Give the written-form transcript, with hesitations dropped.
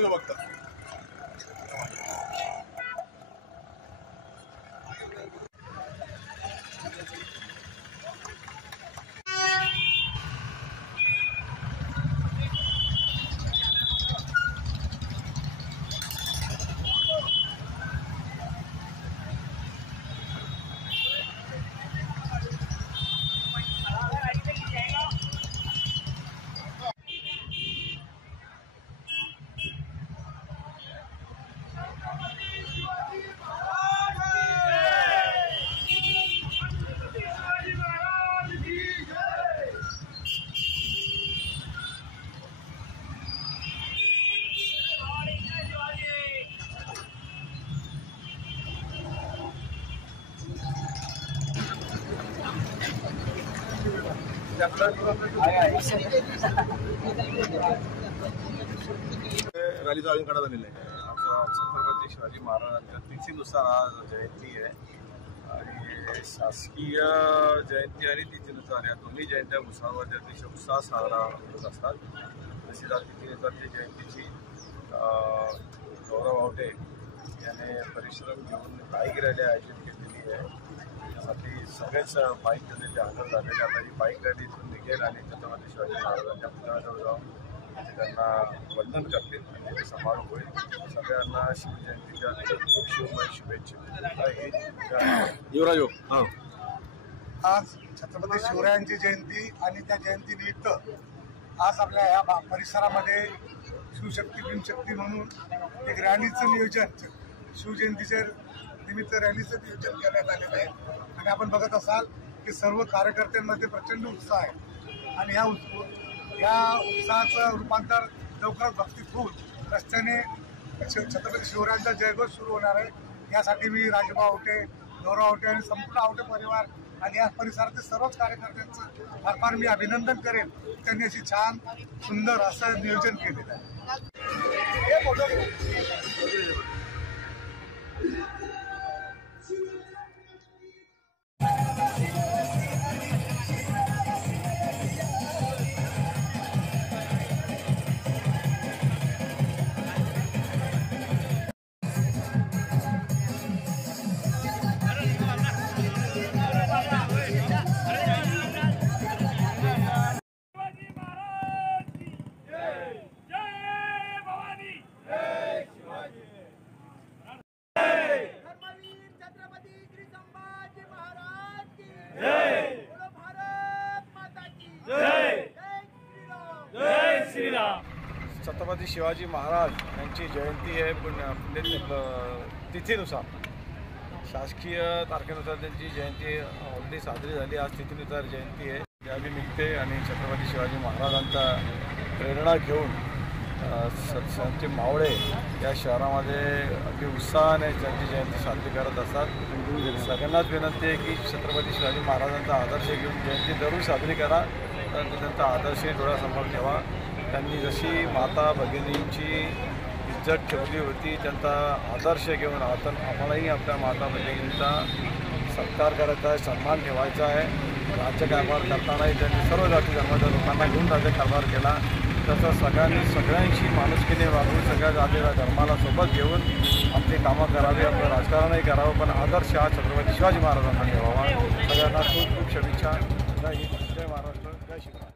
घेऊ बघता. रॅलीचं आयोजन करण्यात आलेलं आहे. छत्रपती शिवाजी महाराजांच्या तिथीनुसार आज जयंती आहे आणि शासकीय जयंती आणि तिथीनुसार या दोन्ही जयंत्या मुसलमानांच्या अतिशय उत्साह साजरा होत असतात. तशीच आज तिथीनुसारची जयंतीची गौरव आवटे याने परिश्रम घेऊन बाईक रॅली आयोजित केलेली आहे. त्यासाठी सगळेच बाईक रॅलीचे हजर झालेले. आता ही बाईक रॅली इथून निघेल आणि छत्रपती शिवाजी महाराजांच्या पुतळ्याजवळ जाऊन त्यांना वंदन करतील आणि त्याचा समारोप होईल. सगळ्यांना शिवजयंतीच्या खूप शिवमय शुभेच्छा. युवराज आज छत्रपती शिवरायांची जयंती आणि त्या जयंतीनिमित्त आज आपल्या या परिसरामध्ये शिवशक्ती भीमशक्ती म्हणून एक रॅलीचं नियोजन, शिवजयंतीच्या निमित्त रॅलीचं नियोजन करण्यात आलेलं आहे. आणि आपण बघत असाल की सर्व कार्यकर्त्यांमध्ये प्रचंड उत्साह आहे आणि या उत्साहाचं रूपांतर लवकरच भक्तीत होऊन रस्त्याने छत्रपती शिवरायांचा जयघोष सुरू होणार आहे. यासाठी मी राजूभाऊ आवटे, गौरव आवटे आणि संपूर्ण आवटे परिवार आणि या परिसरातील सर्वच कार्यकर्त्यांचं फार फार मी अभिनंदन करेन. त्यांनी अशी छान सुंदर असं नियोजन केलेलं आहे. छत्रपती शिवाजी महाराज यांची जयंती आहे. पण तिथीनुसार शासकीय तारखेनुसार त्यांची जयंती ऑलरेडी साजरी झाली. आज तिथीनुसार जयंती आहे. रॅली निघते आणि छत्रपती शिवाजी महाराजांचा प्रेरणा घेऊन त्यांचे मावळे या शहरामध्ये अगदी उत्साहाने त्यांची जयंती साजरी करत असतात. सगळ्यांनाच विनंती आहे की छत्रपती शिवाजी महाराजांचा आदर्श घेऊन जयंती जरूर साजरी करा. तर त्यांचा आदर्शही डोळ्यासमोर ठेवा. त्यांनी जशी माता भगिनींची इज्जत ठेवली होती त्यांचा आदर्श घेऊन आम्हालाही आपल्या माता भगिनींचा सत्कार करायचा आहे, सन्मान ठेवायचा आहे. राज्यकारभार करतानाही त्यांनी सर्व जाती धर्माच्या लोकांना घेऊन राज्यकारभार केला. तसं सगळ्यांशी माणुसकीने वागून सगळ्या जाती धर्माला सोबत घेऊन आपली कामं करावी, आपलं राजकारणही करावं. पण आदर्श हा छत्रपती शिवाजी महाराजांना ठेवावा. सगळ्यांना खूप खूप शुभेच्छा. जय हिंद, जय महाराष्ट्र, जय शिवराय.